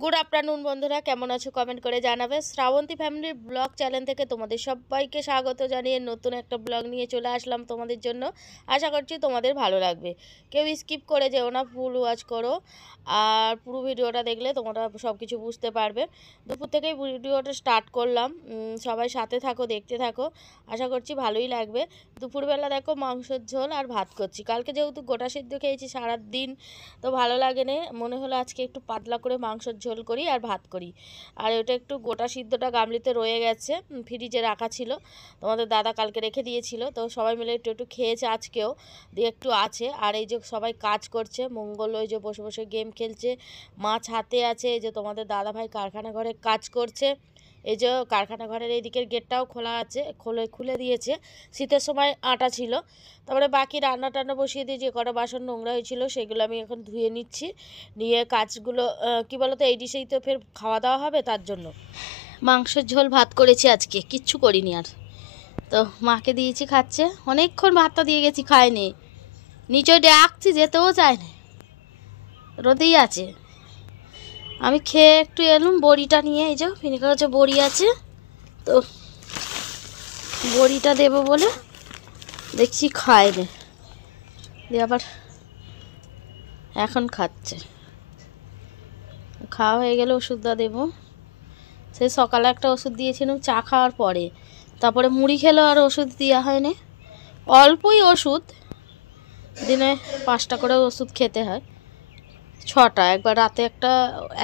Good afternoon বন্ধুরা, কেমন আছো কমেন্ট করে জানাবে। শ্রাবন্তী ফ্যামিলির ব্লগ চ্যানেল থেকে তোমাদের সবাইকে স্বাগত জানিয়ে নতুন একটা ব্লগ নিয়ে চলে আসলাম তোমাদের জন্য। আশা করছি তোমাদের ভালো লাগবে। কেউ স্কিপ করে যেও না, ফুল ওয়াচ করো। আর পুরো ভিডিওটা দেখলে তোমরা সব কিছু বুঝতে পারবে। দুপুর থেকেই ভিডিওটা স্টার্ট করলাম, সবাই সাথে থাকো, দেখতে থাকো, আশা করছি ভালোই লাগবে। দুপুরবেলা দেখো মাংসের ঝোল আর ভাত করছি। কালকে যেহেতু গোটা সিদ্ধ খেয়েছি সারাদিন, তো ভালো লাগে না, মনে হলো আজকে একটু পাতলা করে মাংসের ঝোল করি আর ভাত করি। আর ওটা একটু গোটা সিদ্ধটা গামলিতে রয়ে গেছে, ফ্রিজে রাখা ছিল, তোমাদের দাদা কালকে রেখে দিয়েছিল, তো সবাই মিলে একটু একটু খেয়েছে আজকেও, দিয়ে একটু আছে। আর এই যে সবাই কাজ করছে, মঙ্গল ওই যে বসে বসে গেম খেলছে, মাছ হাতে আছে। এই যে তোমাদের দাদা ভাই কারখানা ঘরে কাজ করছে, এই যে কারখানা ঘরের এই দিকের গেটটাও খোলা আছে, খুলে দিয়েছে। শীতের সময় আটা ছিল। তারপরে বাকি রান্না টান্না বসিয়ে দিয়ে যে কটা বাসন নোংরা হয়েছিল সেগুলো আমি এখন ধুয়ে নিচ্ছি, নিয়ে কাজগুলো কি বলতো, এই ডিশেই তো ফের খাওয়া দাওয়া হবে, তার জন্য মাংসের ঝোল ভাত করেছি আজকে, কিচ্ছু করিনি আর। তো মাকে দিয়েছি, খাচ্ছে। অনেকক্ষণ ভাতটা দিয়ে গেছি, খায়নি। নিচে ডাকছি, যেতেও চায় না, রোদেই আছে। আমি খেয়ে একটু এলুম বড়িটা নিয়ে, এই যে ভিনিগার হচ্ছে বড়ি আছে, তো বড়িটা দেবো বলে দেখছি খায় না, দিয়ে আবার এখন খাচ্ছে। খাওয়া হয়ে গেলে ওষুধটা দেবো। সে সকালে একটা ওষুধ দিয়েছিলাম চা খাওয়ার পরে, তারপরে মুড়ি খেলো আর ওষুধ দেওয়া হয়নি। অল্পই ওষুধ, দিনে 5টা করে ওষুধ খেতে হয়, 6টা, একবার রাতে একটা,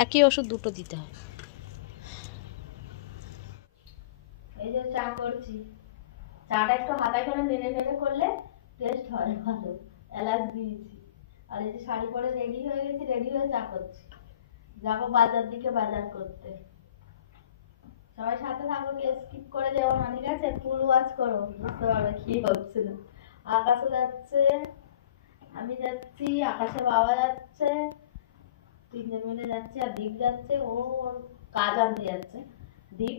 একই ওষুধ দুটো দিতে হয়। এই যে চা করছি, চাটা একটু হাতায় করে নেড়ে নেড়ে করলে টেস্ট হয় ভালো, এলাচ দিয়েছি। আর এই যে শাড়ি পরে রেডি হয়ে গেছি, রেডি হয়ে চা করছি, যাবো বাজার দিকে বাজার করতে। সবাই সাথে থাকো, কে স্কিপ করে যেও না, ঠিক আছে? ফুল ওয়াচ করো, বুঝতে পারবে কি হচ্ছে না। আকাশও যাচ্ছে, আমি যাচ্ছি, আকাশে বাবা যাচ্ছে, 3জন মিলে যাচ্ছে। আর দীপ যাচ্ছে, ও কাজ আনতে যাচ্ছে। দীপ,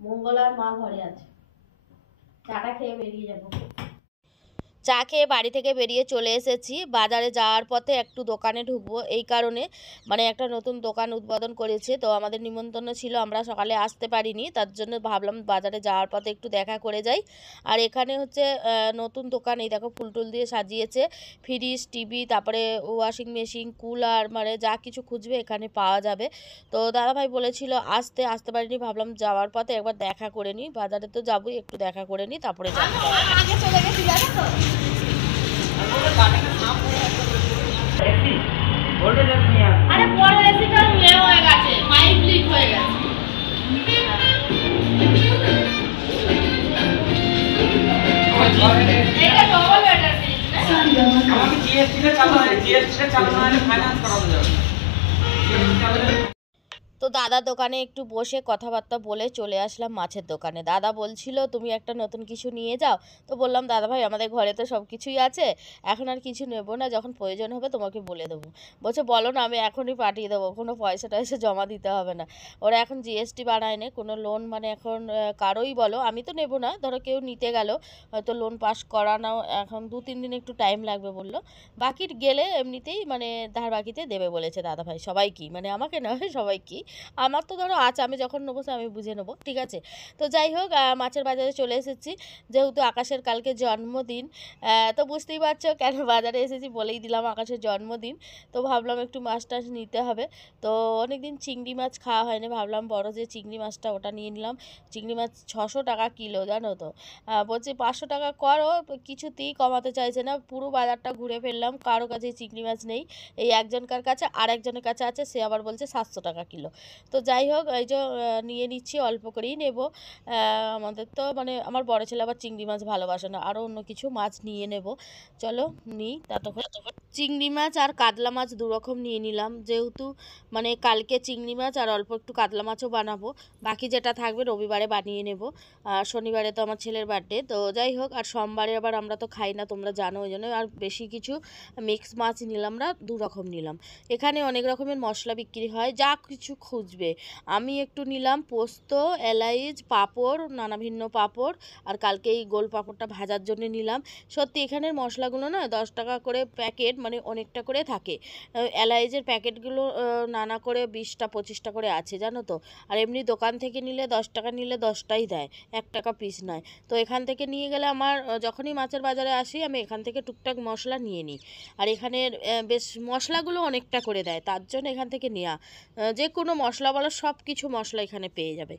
মঙ্গল আর মা ঘরে আছে। চাটা খেয়ে বেরিয়ে যাবো। চা খেয়ে বাড়ি থেকে বেরিয়ে চলে এসেছি। বাজারে যাওয়ার পথে একটু দোকানে ঢুকবো, এই কারণে, মানে একটা নতুন দোকান উদ্বোধন করেছে, তো আমাদের নিমন্ত্রণ ছিল, আমরা সকালে আসতে পারিনি, তার জন্য ভাবলাম বাজারে যাওয়ার পথে একটু দেখা করে যাই। আর এখানে হচ্ছে নতুন দোকান, এই দেখো ফুল টুল দিয়ে সাজিয়েছে, ফ্রিজ, টিভি, তারপরে ওয়াশিং মেশিন, কুলার, মানে যা কিছু খুঁজবে এখানে পাওয়া যাবে। তো দাদাভাই বলেছিল আসতে পারিনি, ভাবলাম যাওয়ার পথে একবার দেখা করে নিই, বাজারে তো যাবোই, একটু দেখা করে নিই, তারপরে যাবো। আগে চলে গেছি, জানো তো। আরে বড় এসিটা ইয়ে হয়ে গেছে, পাইপ লিক হয়ে গেছে। এটা ডবল ব্যাটার ফ্রিজ না, আমাকে জিএসটি তে চালানো হয়, ফাইনান্স করানো যাবে। তো দাদার দোকানে একটু বসে কথাবার্তা বলে চলে আসলাম মাছের দোকানে। দাদা বলছিল তুমি একটা নতুন কিছু নিয়ে যাও, তো বললাম দাদা ভাই আমাদের ঘরে তো সব কিছুই আছে, এখন আর কিছু নেব না, যখন প্রয়োজন হবে তোমাকে বলে দেবো। বলছে বলো না, আমি এখনই পাঠিয়ে দেবো, কোনো পয়সা টয়সা জমা দিতে হবে না। ওরা এখন জিএসটি বানায় না, কোনো লোন, মানে এখন কারোই বলো, আমি তো নেব না, ধরো কেউ নিতে গেল হয়তো লোন পাস করানো, এখন 2-3 দিন একটু টাইম লাগবে বললো, বাকি গেলে এমনিতেই মানে ধার বাকিতে দেবে বলেছে দাদা ভাই, সবাইকেই, মানে আমাকে নয় সবাইকেই। আমার তো ধরো আছে, আমি যখন নেবো আমি বুঝে নেবো, ঠিক আছে? তো যাই হোক, মাছের বাজারে চলে এসেছি, যেহেতু আকাশের কালকে জন্মদিন, তো বুঝতেই পারছো কেন বাজারে এসেছি, বলেই দিলাম আকাশের জন্মদিন, তো ভাবলাম একটু মাছ টাছ নিতে হবে। তো অনেকদিন চিংড়ি মাছ খাওয়া হয়নি, ভাবলাম বড় যে চিংড়ি মাছটা ওটা নিয়ে নিলাম। চিংড়ি মাছ 600 টাকা কিলো, জানো তো। বলছি 500 টাকা করো, কিছুতেই কমাতে চাইছে না। পুরো বাজারটা ঘুরে ফেললাম, কারো কাছে চিংড়ি মাছ নেই, এই একজনকার কাছে, আর একজনের কাছে আছে, সে আবার বলছে 700 টাকা কিলো। তো যাই হোক, এই যে নিয়ে নিচ্ছি, অল্প করেই নেব। আমাদের তো মানে আমার বড় ছেলে আবার চিংড়ি মাছ ভালোবাসে না, আরও অন্য কিছু মাছ নিয়ে নেব। চলো নিই। ততক্ষণ চিংড়ি মাছ আর কাতলা মাছ দুরকম নিয়ে নিলাম, যেহেতু মানে কালকে চিংড়ি মাছ আর অল্প একটু কাতলা মাছও বানাবো, বাকি যেটা থাকবে রবিবারে বানিয়ে নেব। শনিবারে তো আমার ছেলের বার্থডে, তো যাই হোক, আর সোমবারে আবার আমরা তো খাই না, তোমরা জানো, ওই জন্য আর বেশি কিছু মিক্স মাছ নিলাম না, দুরকম নিলাম। এখানে অনেক রকমের মশলা বিক্রি হয়, যা কিছু খুঁজবে। আমি একটু নিলাম পোস্ত, এলাইচ, পাঁপড়, নানা ভিন্ন পাঁপড়, আর কালকে এই গোল পাঁপড়টা ভাজার জন্য নিলাম। সত্যি এখানের মশলাগুলো না 10 টাকা করে প্যাকেট, মানে অনেকটা করে থাকে। এলাইচের প্যাকেটগুলো নানা করে 20টা 25টা করে আছে জানো তো। আর এমনি দোকান থেকে নিলে 10 টাকা নিলে 10টাই দেয়, 1 টাকা পিস নয়। তো এখান থেকে নিয়ে গেলে আমার যখনই মাছের বাজারে আসি আমি এখান থেকে টুকটাক মশলা নিয়ে নিই। আর এখানের বেশ মশলাগুলো অনেকটা করে দেয়, তার জন্য এখান থেকে নেওয়া। যে কোনো মশলা বলো, সব কিছু মশলা এখানে পেয়ে যাবে।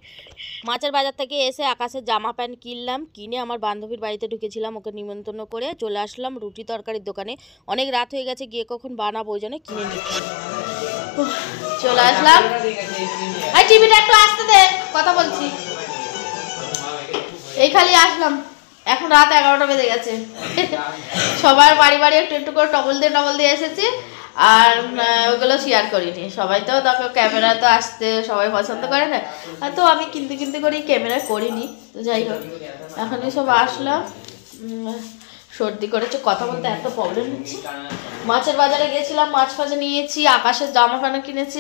মাছের বাজার থেকে এসে আকাশের জামা প্যান্ট কিনলাম, কিনে আমার বান্ধবীর বাড়িতে ঢুকেছিলাম, ওকে নিমন্ত্রণ করে চলে আসলাম রুটি তরকারির দোকানে। অনেক রাত হয়ে গেছে, গিয়ে কখন বানাবো ওই জন্য কিনে নিচ্ছি। চলে আসলাম। আই টিভিটা একটু আসতে দে, কথা বলছি। এই খালি আসলাম, এখন রাত 11টা বেজে গেছে। সবার বাড়ি বাড়ি একটু একটু করে টবল দিয়ে এসেছি, আর ওগুলো শেয়ার করিনি। সবাই তো দেখো ক্যামেরা তো আসতে সবাই পছন্দ করে না, আর তো আমি কিনতে করেই ক্যামেরা করিনি। তো যাই হোক, এখনই সব আসলাম। সর্দি করেছে, কথা বলতে এত প্রবলেম হচ্ছে। মাছের বাজারে গেছিলাম, মাছ ফাজা নিয়েছি, আকাশের জামা ফানা কিনেছি।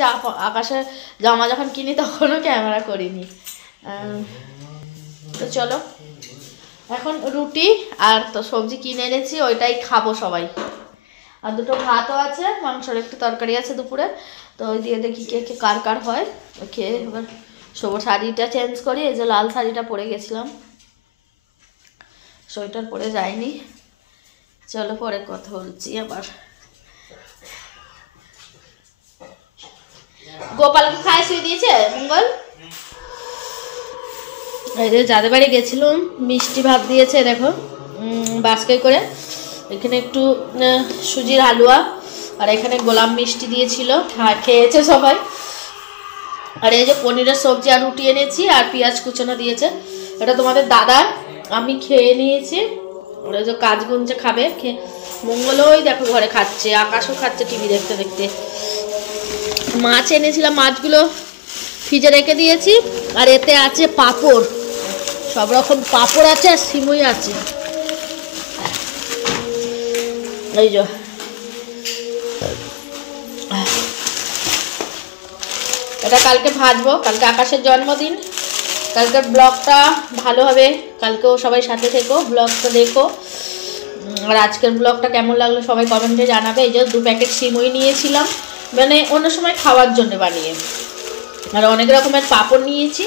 আকাশের জামা যখন কিনি তখনও ক্যামেরা করিনি। তো চলো, এখন রুটি আর তো সবজি কিনে এনেছি, ওইটাই খাবো সবাই। আর দুটো ভাতও আছে, মাংসের একটু তরকারি আছে দুপুরে। তো ওই দিয়ে দেখি কে কে কার কার হয়। খেয়ে এবার সবুজ শাড়িটা চেঞ্জ করি, এই যে লাল শাড়িটা পরে গেছিলাম, সোয়েটার পরে যাইনি। চলো পরে কথা বলছি আবার। গোপালকে খায় শুয়ে দিয়েছে মঙ্গল। এই যে যাদের বাড়ি গেছিলাম মিষ্টি ভাত দিয়েছে দেখো, বাস্কে করে। এখানে একটু সুজির হালুয়া, আর এখানে গোলাপ মিষ্টি দিয়েছিল, খেয়েছে সবাই। আর এই যে পনিরের সবজি আর রুটি এনেছি, আর পেঁয়াজ কুচানো দিয়েছে। এটা তোমাদের দাদা, আমি খেয়ে নিয়েছি। ওরা যে কাজ গুনছে খাবে, মঙ্গলই দেখো ঘরে খাচ্ছে, আকাশও খাচ্ছে টিভি দেখতে দেখতে। মাছ এনেছিলাম, মাছগুলো ফ্রিজে রেখে দিয়েছি। আর এতে আছে পাঁপড়, সব রকম পাঁপড় আছে, আর সিমুই আছে। এই যে এটা কালকে ভাজবো, কালকে আকাশের জন্মদিন। কালকের ব্লগটা ভালো হবে, কালকেও সবাই সাথে থেকো, ব্লগটা দেখো। আর আজকের ব্লগটা কেমন লাগলো সবাই কমেন্টে জানাবে। এই যে 2 প্যাকেট সিমুই নিয়েছিলাম, মানে অন্য সময় খাওয়ার জন্য বানিয়ে। আর অনেক রকমের পাঁপড় নিয়েছি,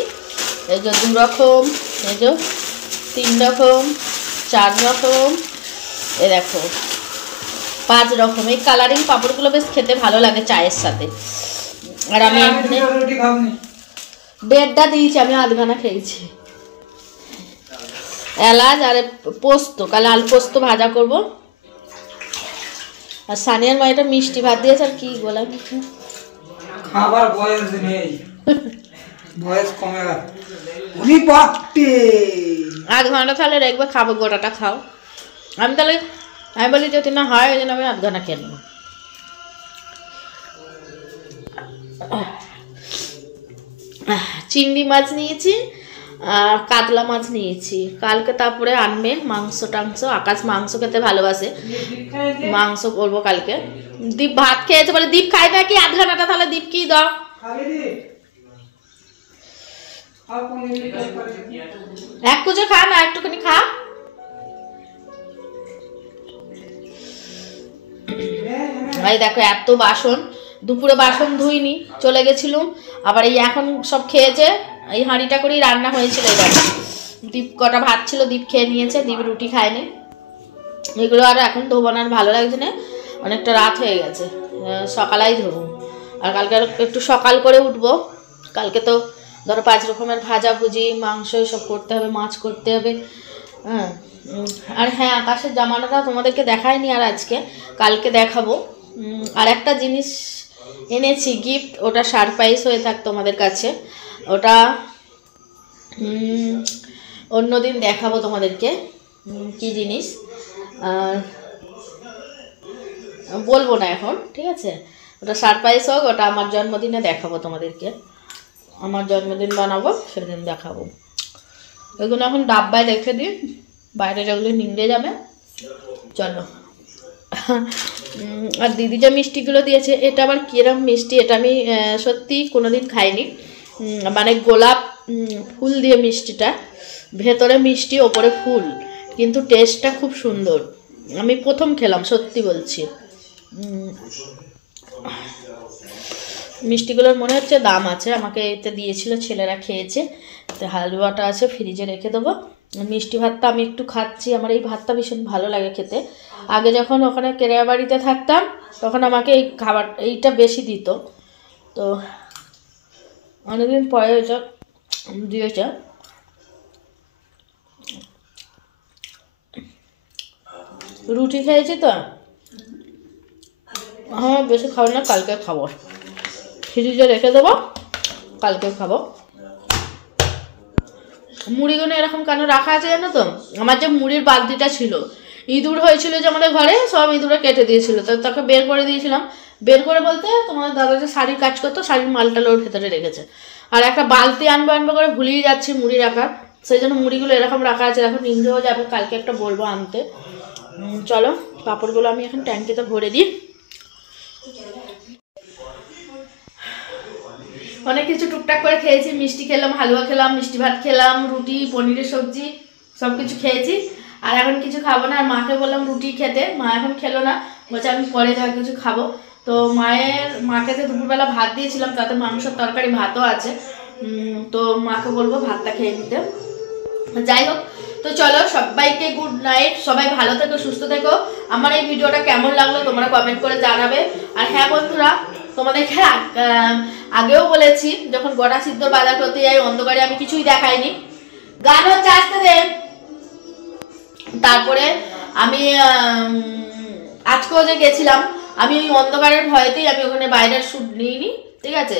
এই যে 2 রকম, এই যে 3 রকম, 4 রকম, এ দেখো 5 রকম। এই কালারিং পাঁপড়গুলো বেশ খেতে ভালো লাগে চায়ের সাথে। আর আমি এখানে 1.5টা দিয়েছি, আমি আধখানা খেয়েছি। এলাচ আর পোস্ত, কাল আলু পোস্ত ভাজা করব। আর সানিয়ার মা এটা মিষ্টি ভাত দিয়েছে, আর কি গোলাপ খাবার বয়স নেই, বয়স কমে গেছে। উনি বাপটে 8 ঘন্টা তাহলে রেখবে, খাবো, গোটাটা খাও। আমি বলি যদি না হয় ওই জন্য আমি 8 ঘন্টা খেয়ে নেবো। চিংড়ি মাছ নিয়েছি আর কাতলা মাছ নিয়েছি, কালকে তারপরে আনবে মাংস টাংস। আকাশ মাংস খেতে ভালোবাসে, মাংস করবো কালকে। দীপ ভাত খেয়েছে বলে, দীপ খাই না কি 8 ঘন্টাটা, তাহলে দীপ কি দাও। এক কুচো খা না, একটুখানি খা। ভাই দেখো এত বাসন, দুপুরে বাসন ধুইনি, চলে গেছিলাম। আবার এই এখন সব খেয়েছে, এই হাঁড়িটা করেই রান্না হয়েছিল। এবার দীপ কটা ভাত ছিল, দীপ খেয়ে নিয়েছে, দীপ রুটি খায়নি। এগুলো আর এখন ধোবো না, ভালো লাগছে না, অনেকটা রাত হয়ে গেছে, সকালেই ধোবো। আর কালকে একটু সকাল করে উঠবো, কালকে তো ধরো 5 রকমের ভাজা ভুজি, মাংস সব করতে হবে, মাছ করতে হবে। হ্যাঁ, আর হ্যাঁ আকাশের জামাটা তোমাদেরকে দেখাইনি, আর আজকে কালকে দেখাবো। আর একটা জিনিস এনেছি গিফট, ওটা সারপ্রাইজ হয়ে থাক তোমাদের কাছে, ওটা অন্যদিন দেখাবো তোমাদেরকে কি জিনিস, আর বলবো না এখন, ঠিক আছে? ওটা সারপ্রাইজ হোক, ওটা আমার জন্মদিনে দেখাবো তোমাদেরকে। আমার জন্মদিন বানাবো, সেদিন দেখাবো। এগুলো এখন ডাব্বায় রেখে দিই, বাইরে যেগুলো নিংড়ে যাবে। চলো আর দিদি যে মিষ্টিগুলো দিয়েছে এটা আবার কিরম মিষ্টি, এটা আমি সত্যি কোনোদিন খাইনি। মানে গোলাপ ফুল দিয়ে মিষ্টিটা, ভেতরে মিষ্টি ওপরে ফুল, কিন্তু টেস্টটা খুব সুন্দর। আমি প্রথম খেলাম, সত্যি বলছি। মিষ্টিগুলোর মনে হচ্ছে দাম আছে, আমাকে এতে দিয়েছিল, ছেলেরা খেয়েছে। তো হালুয়াটা আছে, ফ্রিজে রেখে দেবো। মিষ্টি ভাতটা আমি একটু খাচ্ছি, আমার এই ভাতটা ভীষণ ভালো লাগে খেতে। আগে যখন ওখানে কেরায়া বাড়িতে থাকতাম তখন আমাকে এই খাবার এইটা বেশি দিত, তো অনেকদিন পরে এটা দিয়েছে। রুটি খেয়েছি তো, হ্যাঁ বেশি খাবো না, কালকে খাবো, ফ্রিজে রেখে দেবো, কালকে খাবো। মুড়িগুলো এরকম কেন রাখা আছে জানো তো? আমার যে মুড়ির বালতিটা ছিল, ইঁদুর হয়েছিল যে আমাদের ঘরে, সব ইঁদুরে কেটে দিয়েছিল, তো তাকে বের করে দিয়েছিলাম। বের করে বলতে তোমাদের দাদা যে শাড়ির কাজ করতো, শাড়ির মালটা ওর ভেতরে রেখেছে। আর একটা বালতি আনবো করে ভুলিয়ে যাচ্ছি মুড়ি রাখার, সেই জন্য মুড়িগুলো এরকম রাখা আছে। এখন ইন্দ্রও যাবে, কালকে একটা বলবো আনতে। চলো পাঁপড়গুলো আমি এখন ট্যাঙ্কিতে ভরে দিই। অনেক কিছু টুকটাক করে খেয়েছি, মিষ্টি খেলাম, হালুয়া খেলাম, মিষ্টি ভাত খেলাম, রুটি, পনিরের সবজি, সব কিছু খেয়েছি। আর এখন কিছু খাবো না, আর মাকে বললাম রুটি খেতে, মা এখন খেলো না, বলছে আমি পরে যা কিছু খাবো। তো মাকে যে দুপুরবেলা ভাত দিয়েছিলাম তাতে মাংসের তরকারি ভাতও আছে, তো মাকে বলবো ভাতটা খেয়ে নিতে। যাই হোক, তো চলো সবাইকে গুড নাইট, সবাই ভালো থেকো, সুস্থ থেকো। আমার এই ভিডিওটা কেমন লাগলো তোমরা কমেন্ট করে জানাবে। আর হ্যাঁ বন্ধুরা, তোমাদেরকে আগেও বলেছি, যখন গোটা সিদ্ধর বাজার করতে যাই অন্ধকারে আমি কিছুই দেখাইনি, গান হচ্ছে আসতে দে। তারপরে আমি আজকেও যে গেছিলাম, আমি ওই অন্ধকারের ভয়েতেই আমি ওখানে বাইরের শ্যুট নিইনি, ঠিক আছে?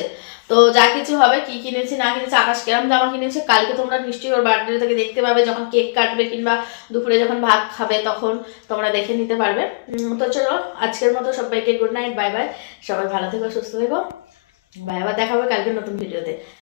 তো যা কিছু হবে, কি কিনেছি না কিনেছি, আকাশ কেরাম জামা কিনেছে, কালকে তোমরা নিশ্চয়ই ওর বার্থডে থেকে দেখতে পাবে, যখন কেক কাটবে কিংবা দুপুরে যখন ভাত খাবে তখন তোমরা দেখে নিতে পারবে। তো চলো আজকের মতো সবাইকে গুড নাইট, বাই বাই, সবাই ভালো থেকো, সুস্থ থেকো, বাই, আবার দেখা হবে কালকে নতুন ভিডিওতে।